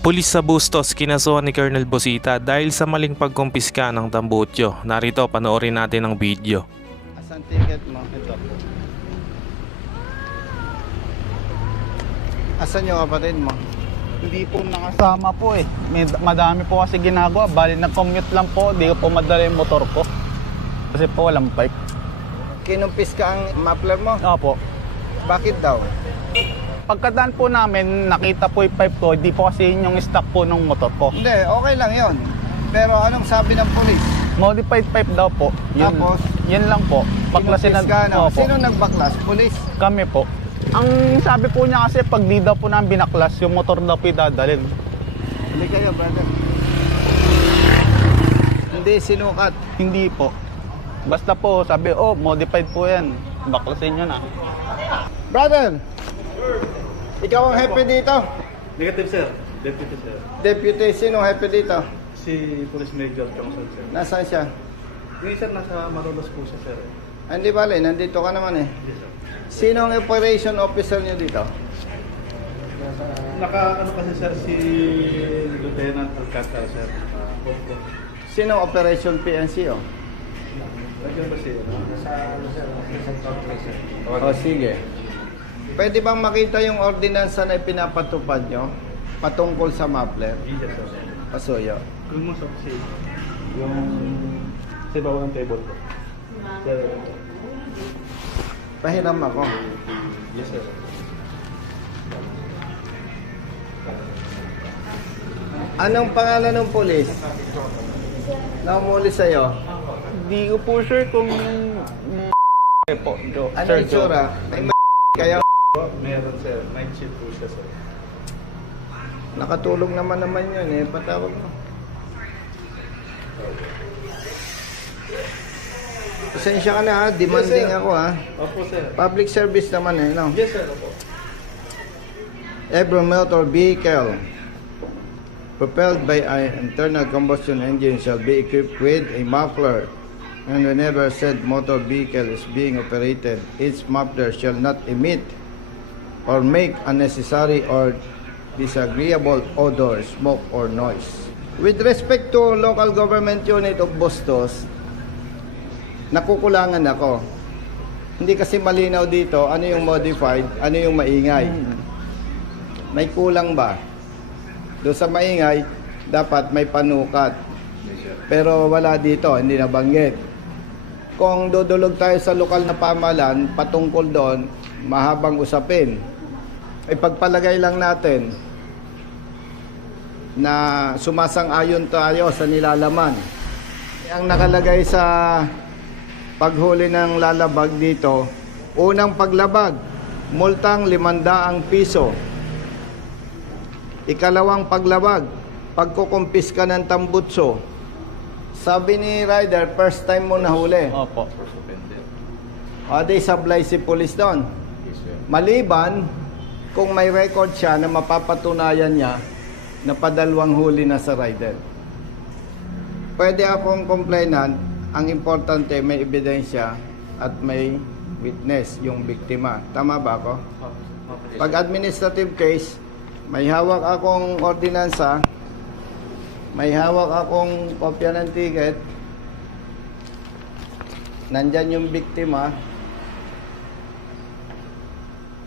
Pulis sa Bustos kinasuhan ni Colonel Bosita dahil sa maling pagkumpiska ng tambutyo. Narito, panoorin natin ang video. Asan ticket mo? Ito. Asan yung kapatid mo? Hindi po nakasama po eh. May, madami po kasi ginagawa. Bali, nag-commute lang po. Di ko po madala yung motor ko. Kasi po walang bike. Kinumpis ka ang muffler mo? Opo. Bakit daw? Pagkadaan po namin, nakita po yung pipe ko. Di po kasi yun yung stock po ng motor ko. Hindi, okay lang yon. Pero anong sabi ng polis? Modified pipe daw po. Yun, Tapos? Yun lang po. Baklasin Kinumpis ka? Opo. Sino nagbaklas? Polis? Kami po. Ang sabi po niya kasi pag di daw po namin binaklas, yung motor daw po dadalhin. Hindi kayo, brother. Hindi sinukat. Hindi po. Basta po, sabi, oh, modified po yan. Baklasin nyo na. Brother! Ikaw ang hepe dito? Negative sir. Deputy sir. Deputy, sino hepe dito? Si Police Major Chongson sir. Nasaan siya? Yung isa nasa Marolos po siya sir. Hindi bale, nandito ka naman eh. Yes sir. Sino ang operation officer niyo dito? Naka ano kasi sir si Lieutenant Alcantara sir. Uh. Sino ang operation PNC oh? Nandiyan ba si ano? Sa sir? Sa country sir. O sige. Pwede bang makita yung ordinansa na ipinapatupad nyo patungkol sa muffler? Yes sir. Pasuyo. Kung mo sa si yung sa bawah ng table ko. Sir. Pahiram ako. Yes sir. Anong pangalan ng polis? Naumuli sa'yo. Hindi ko po sure kung po. Ano Sir yung tsura? May m- kayo? Meron sir. Night shift po siya sir. Nakatulong naman naman yun eh. Patawag mo. Pasensya ka na ha. Demanding Yes, sir. ako ha. Opo sir. Public service naman eh. No? Yes sir. Opo. Every motor vehicle propelled by an internal combustion engine shall be equipped with a muffler. And whenever said motor vehicle is being operated, its muffler shall not emit or make unnecessary or disagreeable odor, smoke, or noise. With respect to local government unit of Bustos, nakukulangan ako. Hindi kasi malinaw dito ano yung modified, ano yung maingay. May kulang ba? Doon sa maingay, dapat may panukat. Pero wala dito, hindi nabanggit. Kung dudulog tayo sa lokal na pamalan, patungkol doon, mahabang usapin. Ipagpalagay lang natin na sumasang-ayon tayo sa nilalaman. Ang nakalagay sa paghuli ng lalabag dito, unang paglabag, multang 500 piso. Ikalawang paglabag, pagkukumpis ka ng tambutso. Sabi ni Ryder, first time mo nahuli. Opo. O di sablay si police doon. Maliban, kung may record siya na mapapatunayan niya na padalwang huli na sa rider. Pwede akong complainant, ang importante may ebidensya at may witness, yung biktima. Tama ba ako? Pag administrative case, may hawak akong ordinansa, may hawak akong kopya ng ticket, nandyan yung biktima,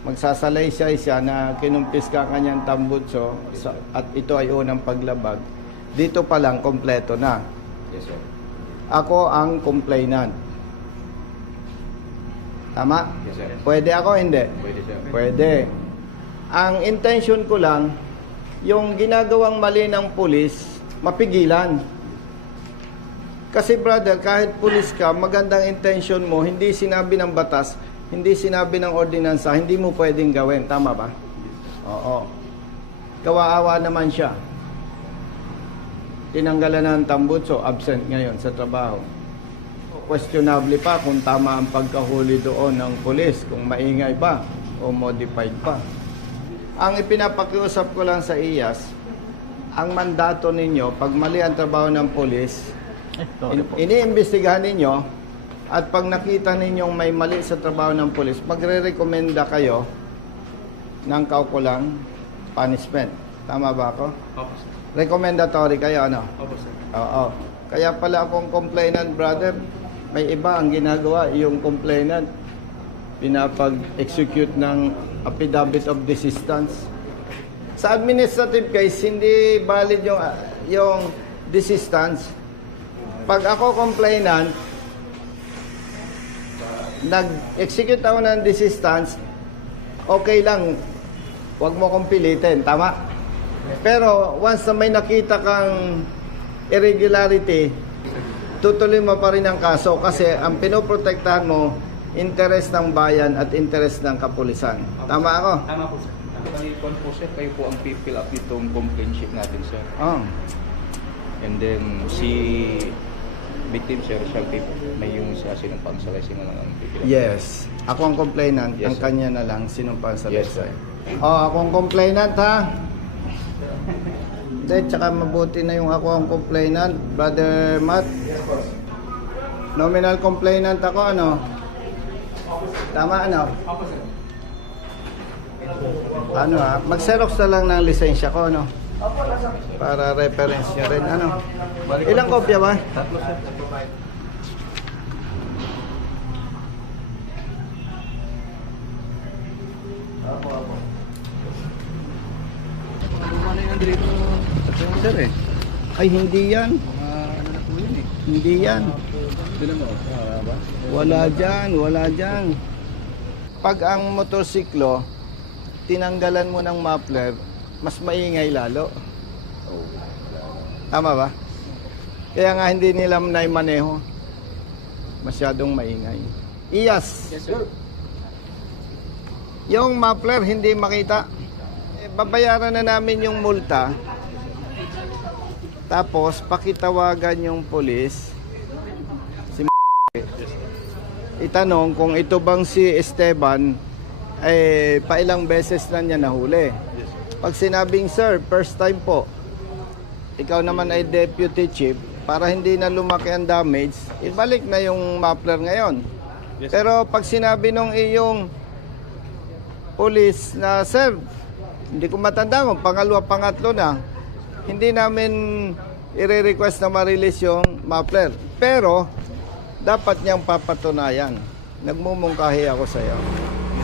magsasalay siya na kinumpis ka kanyang tambutso sa, at ito ay unang paglabag. Dito pa lang, kompleto na. Yes sir. Ako ang complainant. Tama? Yes sir. Pwede ako, hindi? Pwede sir. Pwede. Ang intention ko lang, yung ginagawang mali ng pulis, mapigilan. Kasi brother, kahit pulis ka, magandang intention mo, hindi sinabi ng batas, hindi sinabi ng ordinansa, hindi mo pwedeng gawin. Tama ba? Oo. Kawaawa naman siya. Tinanggalan na ng tambutso, absent ngayon sa trabaho. Questionable pa kung tama ang pagkahuli doon ng pulis, kung maingay pa o modified pa. Ang ipinapakiusap ko lang sa IAS, ang mandato ninyo, pag mali ang trabaho ng pulis, in- iniimbestigahan ninyo, at pag nakita ninyong may mali sa trabaho ng pulis, magre-recommenda kayo ng kaukulang punishment. Tama ba ako? Opo, sir. Recommendatory kayo, ano? Opo, sir. Oo. Kaya pala akong complainant, brother. May iba ang ginagawa, yung complainant. Pinapag-execute ng affidavit of desistance. Sa administrative case, hindi valid yung, yung desistance. Pag ako complainant, nag-execute ako ng desistance, okay lang. Huwag mo kong pilitin, tama? Pero once na may nakita kang irregularity, tutuloy mo pa rin ang kaso kasi ang pinoprotektahan mo, interest ng bayan at interest ng kapulisan. Tama ako? Tama po, sir. Kung po, sir, kayo po ang pipill up itong complaint sheet natin, sir. Oh. And then, si victim, sir, siya may yung sa sinumpang sa licensing na lang ang pipill up. Yes. Ako ang complainant, Yes, ang sir. kanya na lang sinumpang sa Yes, website. Oh, ako ang complainant ha. Hindi, tsaka mabuti na yung ako ang complainant, Brother Matt. Nominal complainant ako, ano? Tama, ano? Ano ha? Mag-xerox na lang ng lisensya ko, ano? Para reference nyo rin, ano? Ilang kopya ba? Tatlo, sir. Ano yung nandito? Sir, eh. Ay, hindi yan. Mga ano na po yun, eh. Hindi yan. Ah? Wala dyan, wala dyan. Pag ang motorsiklo, tinanggalan mo ng muffler, mas maingay lalo. Tama ba? Kaya nga hindi nila naimaneho. Masyadong maingay. Iyas. Yes, sir. Yung muffler hindi makita. Eh, babayaran na namin yung multa. Tapos pakitawagan yung polis. Si itanong kung ito bang si Esteban eh pailang beses na niya nahuli. Pag sinabing sir, first time po. Ikaw naman ay deputy chief para hindi na lumaki ang damage, ibalik na yung muffler ngayon. Yes, Pero pag sinabi nung iyong police na, Sir, hindi ko matanda kung pangalawa, pangatlo na, hindi namin i-request na ma-release yung muffler. Pero, dapat niyang papatunayan. Nagmumungkahi ako sa iyo.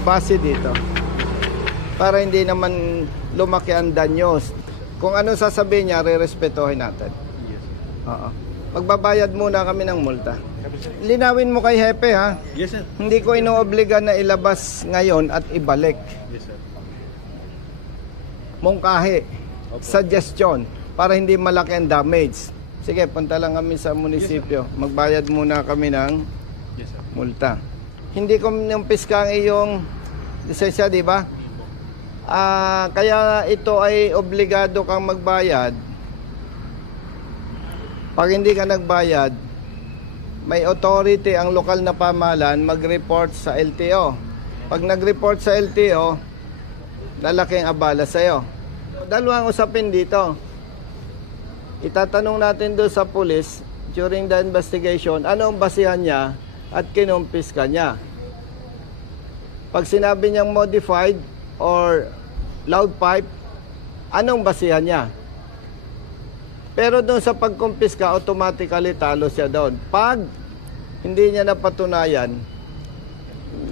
Base dito. Para hindi naman lumaki ang danyos. Kung ano sasabihin niya, re-respetohin natin. Oo. Magbabayad muna kami ng multa. Linawin mo kay Hepe ha. Yes, sir. Hindi ko inoobliga na ilabas ngayon at ibalik. Yes, sir. Mungkahi. Suggestion. Para hindi malaki ang damage. Sige, punta lang kami sa munisipyo. Magbayad muna kami ng Yes, sir. multa. Hindi ko numpiska ang iyong lisensya, di ba? Ah, kaya ito ay obligado kang magbayad. Pag hindi ka nagbayad, may authority ang lokal na pamahalaan mag-report sa LTO. Pag nag-report sa LTO, lalaking abala sa iyo. Dalawang usapin dito. Itatanong natin doon sa police during the investigation, ano ang basihan niya at kinumpis ka niya. Pag sinabi niyang modified or loud pipe, anong basihan niya? Pero doon sa pagkumpis ka, automatically talo siya doon. Pag hindi niya napatunayan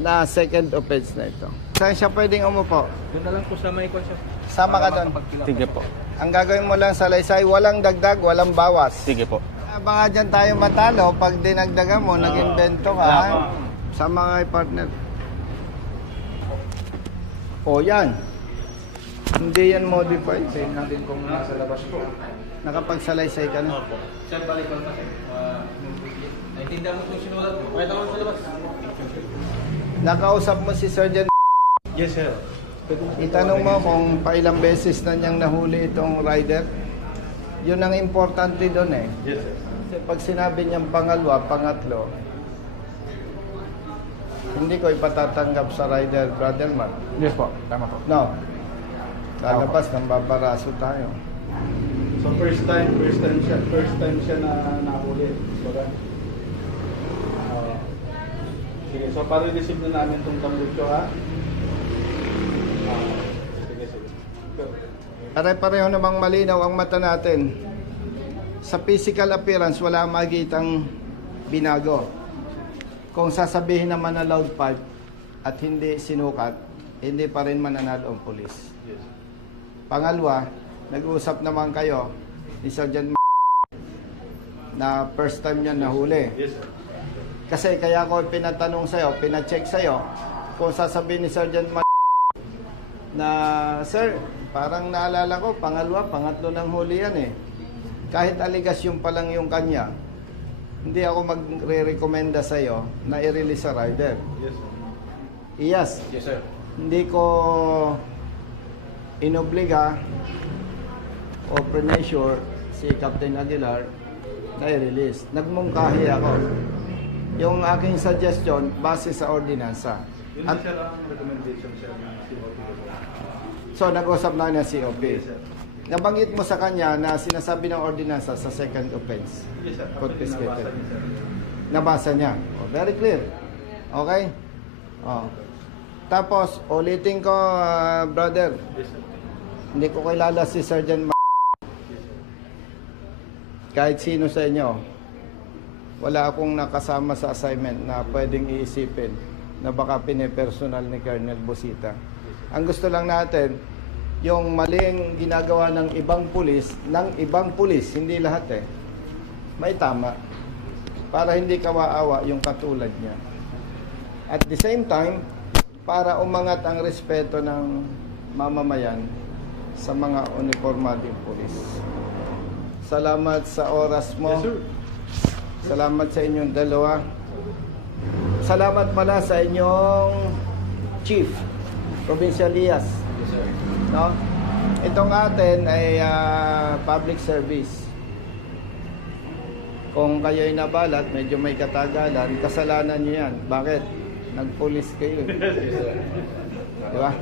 na second offense na ito. Saan siya pwedeng umupo? Doon na lang po sa may sir. Sama ka doon. Sige po. Ang gagawin mo lang sa laysay, walang dagdag, walang bawas. Sige po. Baka dyan tayo matalo pag dinagdagan mo, nag-invento ka. Po. Sa mga partner. O yan. Hindi yan modified. Save natin kung nasa labas po. Nakapagsalaysay ka na. Sir, balik ko na, sir. Ah, Naintindihan mo itong sinulat mo. Pakita mo sa labas. Nakausap mo si Sergeant. Yes, sir. Itanong mo kung pailang beses na niyang nahuli itong rider. Yun ang importante doon eh. Yes, sir. Kasi pag sinabi niyang pangalawa, pangatlo, hindi ko ipatatanggap sa rider, brother Mark. Yes po. Tama po. No. Lalabas, nang babaraso tayo. So first time, first time siya, first time siya na nahuli. Baga. Ah, sige, so para-receive na namin itong tambutso ha. Ah, sige, sige. Pare-pareho namang malinaw ang mata natin. Sa physical appearance, wala makikitang binago. Kung sasabihin naman na loud pipe at hindi sinukat, hindi pa rin mananalo ang polis. Yes. Pangalawa, nag-uusap naman kayo ni Sergeant na first time niya nahuli. Yes, sir. Kasi kaya ko pinatanong sa'yo, pinacheck sa'yo, kung sasabihin ni Sergeant Ma- na, Sir, parang naalala ko, pangalawa, pangatlo ng huli yan eh. Kahit aligasyon pa lang yung kanya, hindi ako magre-recommenda sa'yo na i-release sa rider. Yes, sir. Iyas, Yes, sir. hindi ko inobliga o premature si Captain Aguilar na i-release. Nagmungkahi ako. Yung aking suggestion, base sa ordinansa. At, so, nag-usap na COP. Yes, sir. Nabanggit mo sa kanya na sinasabi ng ordinansa sa second offense. Yes, sir. Confiscated. Nabasa niya. Oh, very clear. Okay? Oh. Tapos, ulitin ko, ah, brother, Yes, sir. Hindi ko kilala si Sergeant Ma- Kahit sino sa inyo, wala akong nakasama sa assignment na pwedeng iisipin na baka pinipersonal ni Colonel Busita. Ang gusto lang natin, yung maling ginagawa ng ibang pulis, ng ibang pulis, hindi lahat eh, may tama. Para hindi kawaawa yung katulad niya. At the same time, para umangat ang respeto ng mamamayan sa mga uniformading pulis. Salamat sa oras mo. Yes, sir. Salamat sa inyong dalawa. Salamat pala sa inyong chief, Provincial. Yes, sir. No? Itong atin ay ah, public service. Kung kayo'y nabalat, medyo may katagalan, kasalanan nyo yan. Bakit? Nagpulis kayo. Di ba?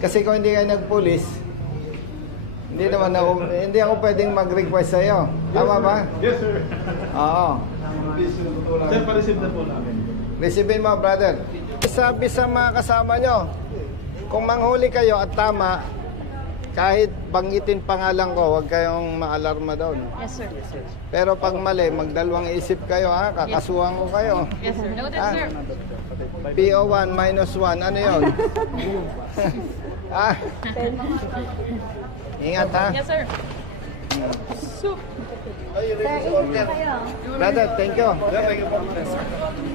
Kasi kung hindi kayo nagpulis, hindi naman ako, hindi ako pwedeng mag-request sa iyo. Tama ba? Yes, sir. Oo. Sir, pa-receive na po namin. Receivein mo, brother. Sabi sa mga kasama nyo, kung manghuli kayo at tama, kahit banggitin pangalan ko, huwag kayong maalarma doon. Yes, sir. Yes, sir. Pero pag mali, magdalawang isip kayo ha, kakasuhan ko kayo. Yes, sir. Noted, Ah. sir. PO1 minus 1, ano yun? ah. Ingat ha. Yes, sir. Brother, thank you.